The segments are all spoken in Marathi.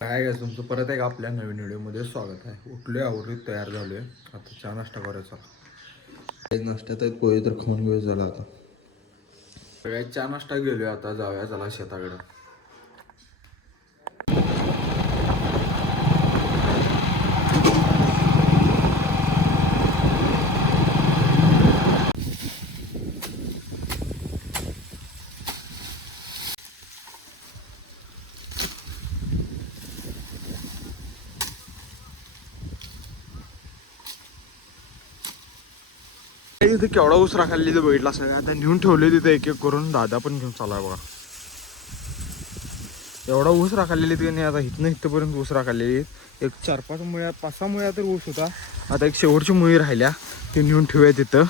काय काय तुमचं परत एक आपल्या नवीन व्हिडिओमध्ये स्वागत आहे. उठलोय आवरीत तयार झालोय. आता चहा नाश्ता करायचा. नाश्त्यात आहेत पोहे तर खाऊन घेऊ झाला आता. सगळ्यात चहा नाश्ता गेलोय आता जाऊया चला शेताकडं. तिथे केवढा ऊस राखायला तिथे बघितला सगळं आता नेऊन ठेवले तिथे एक एक करून. दादा पण घेऊन चालाय बघा. एवढा ऊस राखायलेली तिथे नाही. आता इथनं इथपर्यंत ऊस राखायलेली. एक 4-5 मुळ्या 5-6 मुळ्या तर ऊस होता. आता एक शेवटची मुळी राहिल्या ती नेऊन ठेवूया तिथं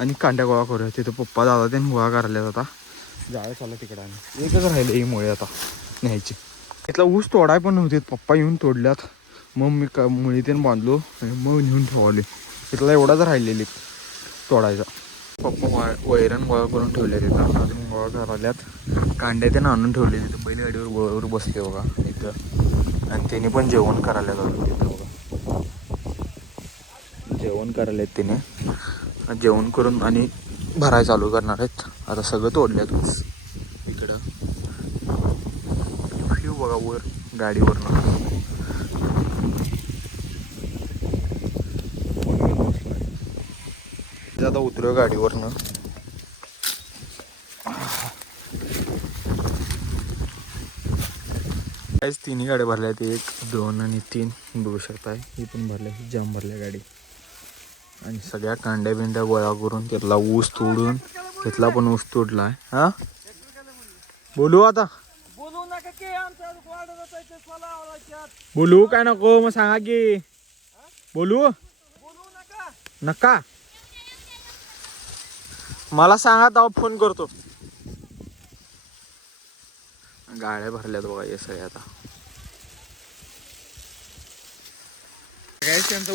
आणि कांड्या गोळा करूया. तिथं पप्पा दादा त्यांनी गोळा करायला आता जायला चाललं तिकडे. आणि एकच राहिले ही मुळे आता न्यायची. इथला ऊस तोडाय पण नव्हते. पप्पा येऊन तोडल्यात. मग मी मुळी त्यानं बांधलो आणि मग नेऊन ठेवले. इथला एवढाच राहिलेली तोडायचा. पप्पा वैरण गोळा करून ठेवले तिथं. अजून गोळा करायल्यात. कांड्या त्यानं आणून ठेवले तिथं. बैलगाडीवर गोळावर बसले बघा इथं. आणि त्याने पण जेवण करायला जातो तिथं बघा. जेवण करायलेत त्याने. जेवण करून आणि भरायला चालू करणार आहेत. आता सगळं तोडल्यात ऊस इकडं. येऊ बघा वर गाडीवरनं. आता उतरूया गाडीवरनं. काहीच तिन्ही गाड्या भरल्या आहेत. 1, 2 आणि 3 बघू शकताय. ही पण भरल्या. ही जाम भरल्या गाडी. आणि सगळ्या कांड्या बिंड्या गोळा करून त्यातला ऊस तोडून त्यातला पण ऊस तोडला आहे. हा बोलू आता. बोलू काय नको मग सांगा की. बोलू नका मला सांगा तेव्हा फोन करतो. गाड्या भरल्यात बघा हे सगळे. आता त्यांचा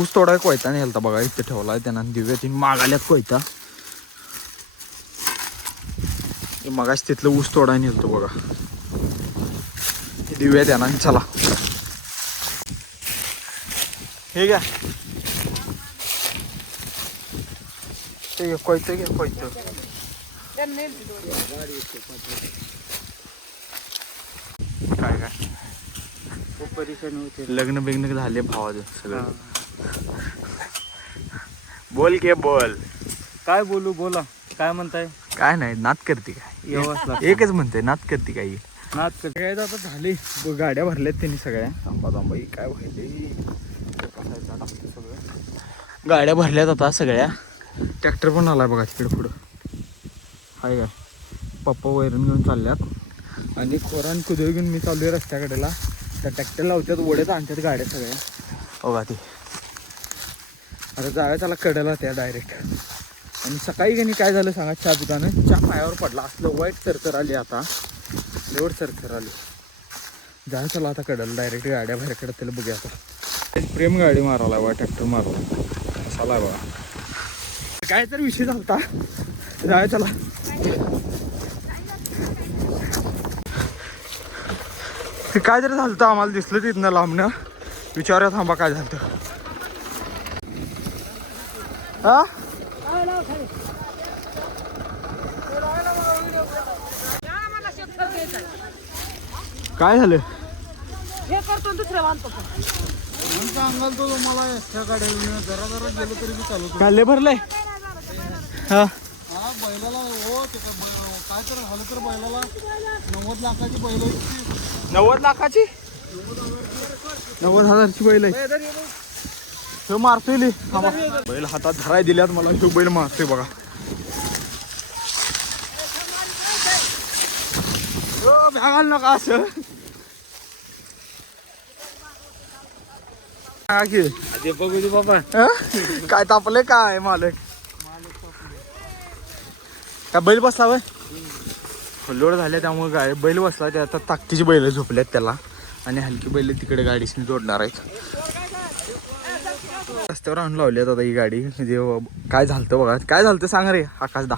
ऊस तोडाय कोयता नाही हेलता बघा. इथे ठेवलाय त्यांना. दिव्या तीन मागाल्यात कोयता. मगाच तिथलं ऊस तोडाय नेलतो बघा. दिव्या त्यांना. चला हे घ्या. ते कोयतं घ्या कोयतं. काय काय लग्न बिग्न झाले भावाचं सगळं. बोल के बोल. काय बोलू बोला. काय म्हणताय. काय नाही नात करते काय. एकच म्हणते नात करते काय. नाच काय आता झाली. गाड्या भरल्यात त्यांनी सगळ्या. थांबा थांबा काय व्हायले. सगळं गाड्या भरल्यात आता सगळ्या. ट्रॅक्टर पण आलाय बघा तिकडे पुढं. हाय काय पप्पा वैरण घेऊन चालल्यात. आणि खोरान कुदळ घेऊन मी चाललोय रस्त्याकडेला. त्या ट्रॅक्टर लावतात ओढ्यात आणतात गाड्या सगळ्या बघा ते. आता जाव्या त्याला कडेला त्या डायरेक्ट. आणि सकाळी त्यांनी काय झालं सांगा. चहा पितानं चहा पायावर पडला. असलं वाईट चरचर आली. आता एवढं चरचर आली. जाय चला आता कडेला डायरेक्ट गाड्या बाहेर कडे त्याला बघूया. आता प्रेम गाडी मारावला बघा. ट्रॅक्टर मारला असाला बघा. काय तर विषय झालता. जाय चला. काय तरी झालं आम्हाला दिसलं तिथनं लांबनं. विचारूया थांबा काय झालं. हा काय झालं. हे करतो दुसऱ्या बांधतो. सांगाल तो मला एक्स्ट्रा गाड्या जरा जरा गेलो तरी मी चालवतो. काढले भरले. हा हा बैलाला हो ते काय तर झालं तर बैलाला 90 लाखाची बैल. 90 लाखाची 90,000ची बैल आहे. हे मारतोय बैल हातात धराय दिल्यात मला. तो बैल मारतोय बघा. भ्यागाल नका असं. बघू दे बाबा. काय तापले काय मालक. काय बैल बसला वय. लोड झाले त्यामुळे गाडी बैल बसला. ते आता ताकदीची बैल झोपल्यात त्याला. आणि हलकी बैल तिकडे गाडीसनी जोडणार आहेत. रस्त्यावर आणून लावल्यात आता ही गाडी. म्हणजे काय झालं बघा. काय झालं सांग रे आकाश दा.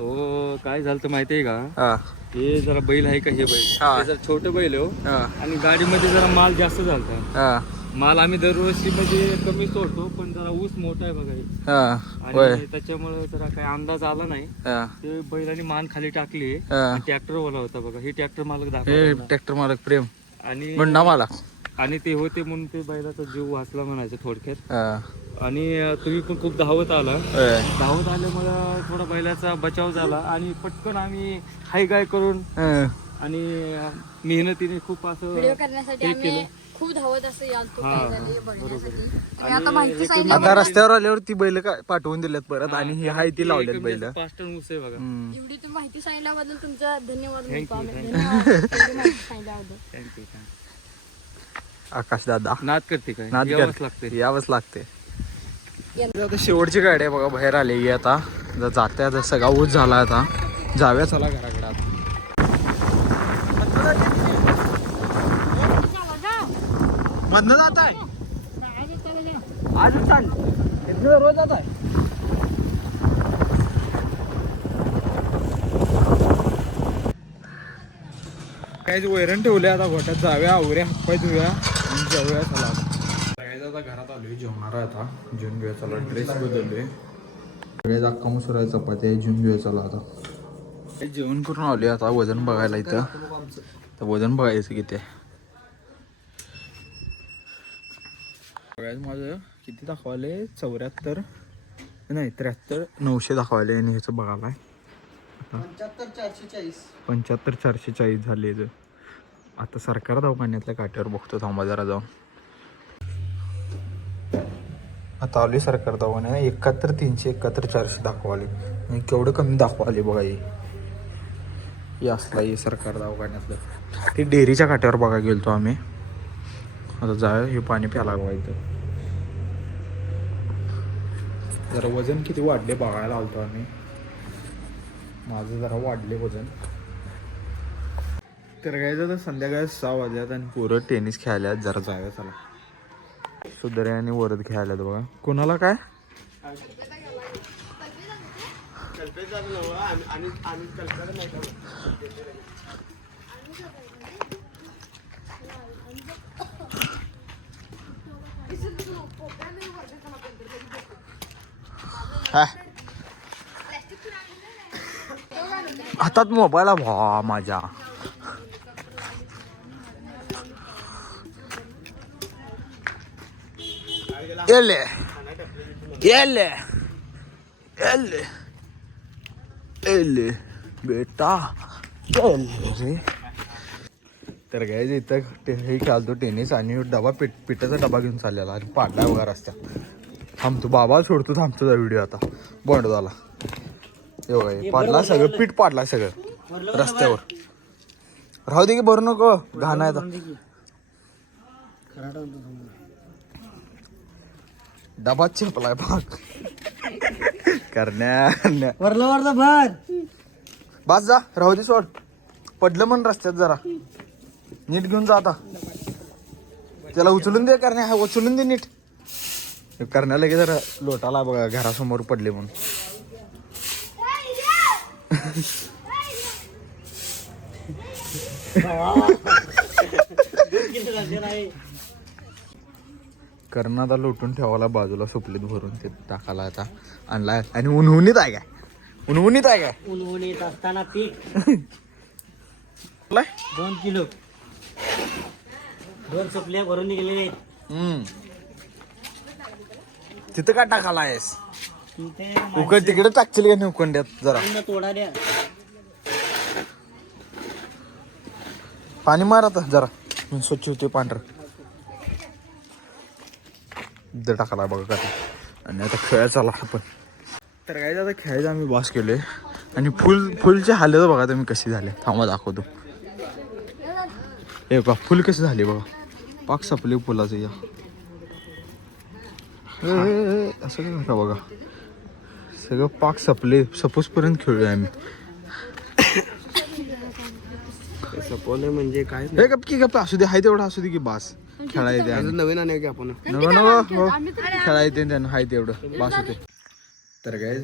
हो काय झालं तर माहितीये का हा हे जरा बैल आहे का हे बैल हा. हे जरा छोटं बैल हो हा आणि गाडीमध्ये जरा माल जास्त झालता हा माल आम्ही दरवर्षी म्हणजे कमी सोडतो पण जरा ऊस मोठा आहे बघा हे. हा होय आणि त्याच्यामुळे जरा काही अंदाज आला नाही हा ते बैलांनी मान खाली टाकली हा. ट्रॅक्टर वाला होता बघा हे ट्रॅक्टर मालक हे दाखवला ट्रॅक्टर मालक प्रेम आणि मुंडा मला आणि ते होते म्हणून ते बैलाचा जीव वाचला म्हणायचं थोडक्यात हा आणि तुम्ही पण खूप धावत आला होय. धावत आल्यामुळं थोडा बैलाचा बचाव झाला आणि पटकन आम्ही हाय गाय करून हं. आणि मेहनतीने खूप असं व्हिडिओ करण्यासाठी हे आम्ही केलं. खूप धावत असं यालतो हा, काय हा, झाले बघण्यासाठी आणि आणि आता माहिती हे सांगितलं आता रस्त्यावर आल्यावर ती बैल पाठवून दिल्यात परत आणि ही हाय ती लावल्यात बैल 5 टन ऊस आहे बघा एवढी तुम्ही माहिती सांगितल्याबद्दल तुमचा धन्यवाद Thank म्हणतो you, आम्ही thank धन्यवाद एवढी माहिती सांगितल्याबद्दल थँक्यू आकाश दादा नाद करते काय नाद यावंच कर. लागते यावंच लागते आता शेवटची गाडी आहे बघा बाहेर आली आता जाते आता सगळा ऊस झाला आता जाऊया चला घराकडे आता मधनं जात आहे आजच चाल इथनं रोज जात आहे काही वैरण ठेवले आता गोट्यात जाऊया आवऱ्या हातपाय धुया आणि जाऊया चला आता आता घरात आलोय जेवणार आहे आता जेवून घेऊया चला ड्रेस बदललोय सगळे अख्खा मसूर आहे चपाती आहे जेवून घेऊया चला आता जेवण करून आलोय आता वजन बघायला इथं तर वजन बघायचं किती आहे बघायचं माझं किती दाखवाले 74 नाही 73 900 दाखवाले आणि ह्याचं बघायला 75 440 झाले आता सरकार दवाखान्यातल्या काट्यावर बघतो थांबा जरा जाऊन आता आली सरकार दवाखान्यात 71 300 71 400 दाखवाले आणि केवढं कमी दाखवाले बघा हे असला हे सरकार दवाखान्यातलं ते डेअरीच्या काट्यावर बघा गेलतो आम्ही आता जाय हे पाणी प्यायला इथं जरा वजन किती वाढले बघायला आलतो आम्ही माझं जरा वाढले वजन तर गायचं तर संध्याकाळी 6 वाजल्यात आणि पोरं टेनिस खेळायला जरा जाऊया चला सुधरे आणि वरद खेळायला बघा कोणाला काय हातात मोबाईल भा माझ्या एले एले एले एले बेटा एले रे तर काय इथं हे खेळतो टेनिस आणि डबा पिठाचा डबा घेऊन चाललेला आणि पाडला वगैरे रस्त्यात थांबतो बाबा सोडतो थांबतो त्या व्हिडिओ आता बंद झाला हे पाडला सगळं पीठ पाडला सगळं रस्त्यावर राहू दे की भरू नको घाण आहे आता डबा चेपलाय भाग करण्या वरला भर बस जा राहू दे सोड पडलं म्हण रस्त्यात जरा नीट घेऊन जा आता त्याला उचलून दे करण्या हा उचलून दे नीट करण्याला की जरा लोटाला बघा घरासमोर पडले म्हणून कर्णाला लोटून ठेवायला बाजूला सुपलीत भरून ते टाकायला आता आणलाय आणि उन्हुनीत आहे काय उन्हुनीत आहे काय उन्हाळ्यात असताना पीक 2 किलो 2 चपल्या भरून निघले तिथं का टाकायला आहेस ते उकड तिकडे टाकशील का नाही उकंड्यात जरा तोडा द्या पाणी मार आता जरा स्वच्छ होते पांढरं इथं टाकायला बघा का आणि आता खेळायला चाला आपण तर काय आता खेळायचं आम्ही बास केलोय आणि फुलचे हालत बघा तुम्ही कशी झाले थांबा दाखवतो हे बघा फुल कसे झाले बघा पाक सपले फुलाचं या असं काय नका बघा सगळं पाक सपले सपोजपर्यंत खेळलोय आम्ही सपोले म्हणजे काय हे गप की गप असू दे हाय तेवढं असू दे की बास खेळायला नवीन आणू की आपण नको नको हो खेळायला त्यांना हाय तेवढं बास होते तर काय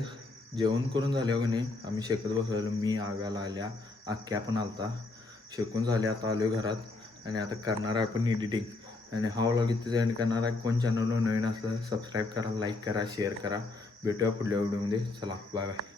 जेवण करून झाल्यावर का नाही आम्ही शेकत बसलेलो. मी आव्याला आल्या आख्या पण आलता. शेकून झाले आता आलो घरात आणि आता करणार आहे आपण एडिटिंग आणि हा व्लॉग इथेच एंड करणार आहे. कोण चॅनलवर नवीन असलं सबस्क्राईब करा, लाईक करा, शेअर करा. भेटूया पुढल्या व्हिडिओमध्ये. चला बाय बाय.